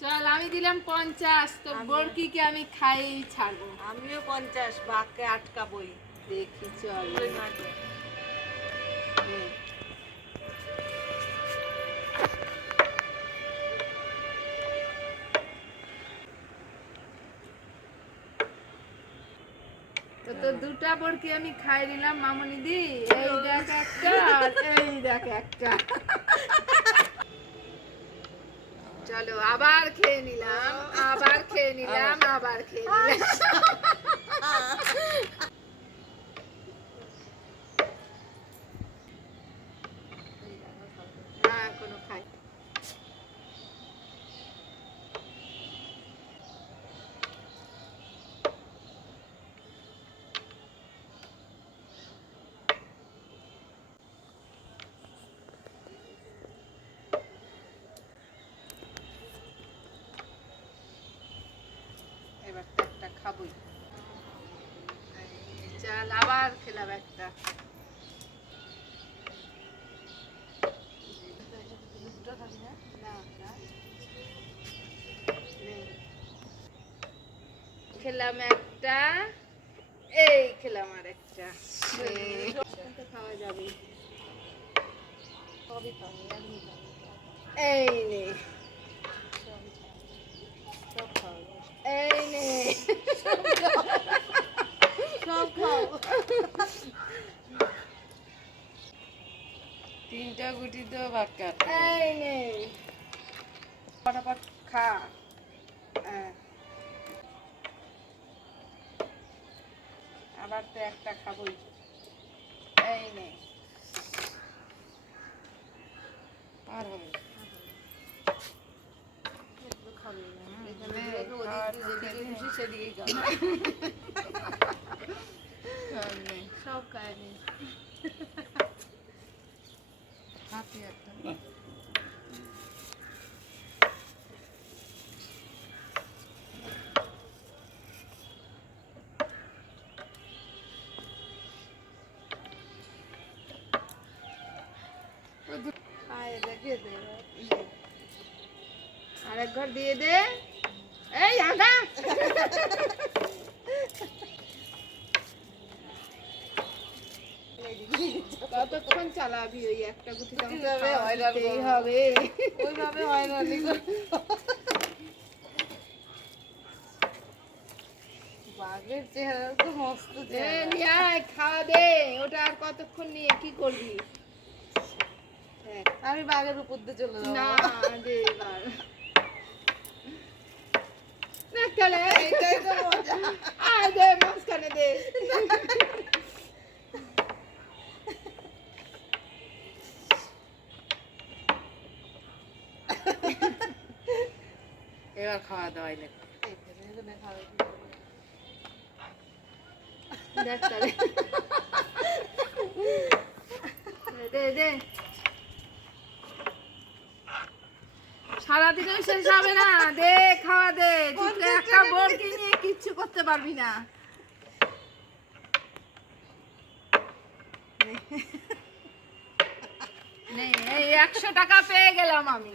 চল আমি দিলাম পঞ্চাশ। তো বরকিকে আমি খাই ছাড়বো। আমিও পঞ্চাশ বাঘকে আটকাবই। দেখি চল। তো দুটা বরকি আমি খাই নিলাম মামনি দি। এই দেখ একটা এই দেখ একটা। চলো আবার খেয়ে নিলাম আবার খেয়ে নিলাম আবার। খেয়ে নিলাম হ্যাঁ কোনো খাই এবার তো একটা খাবই। চাল আবার খেলাম একটা। খেলাম একটা এই খেলাম আর একটা। খাওয়া যাবে। এই সব খাব। এই নে সব খাও তিনটা গুটি তো নে। ফটাফট খা। হ্যাঁ। আবার তো একটা খাবই। এই নে। পার হবে। একটু খাবি। না। এখানে নে, রেখে খাওয়ার ওদিকে যেদিকে নে। খুশি সেদিকেই খাও। চল নে, সব খায় নি। হাতে একটা খায়, রেখে দে। আর এক ঘর দিয়ে দে। এই আদা কতক্ষণ ওই একটা গুটি খাওয়া হয়রান। হবে। ওইভাবে হয়রানি। বাঘের চেহারা তো মস্ত খাওয়া দে। ওটা আর কতক্ষণ নিয়ে কি করবি? দেখ, আমি বাঘের উপর দিয়ে চলে যাব। না দে এবার না তাহলে এটাই তো মজা। আয় দে মাঝখানে দে। এবার খাওয়া দাওয়াই লাগবে সারাদিনে শেষ হবে না। দে, খাওয়া দে। একটা বোরকি নিয়ে কিচ্ছু করতে পারবি না। একশো টাকা পেয়ে গেলাম আমি।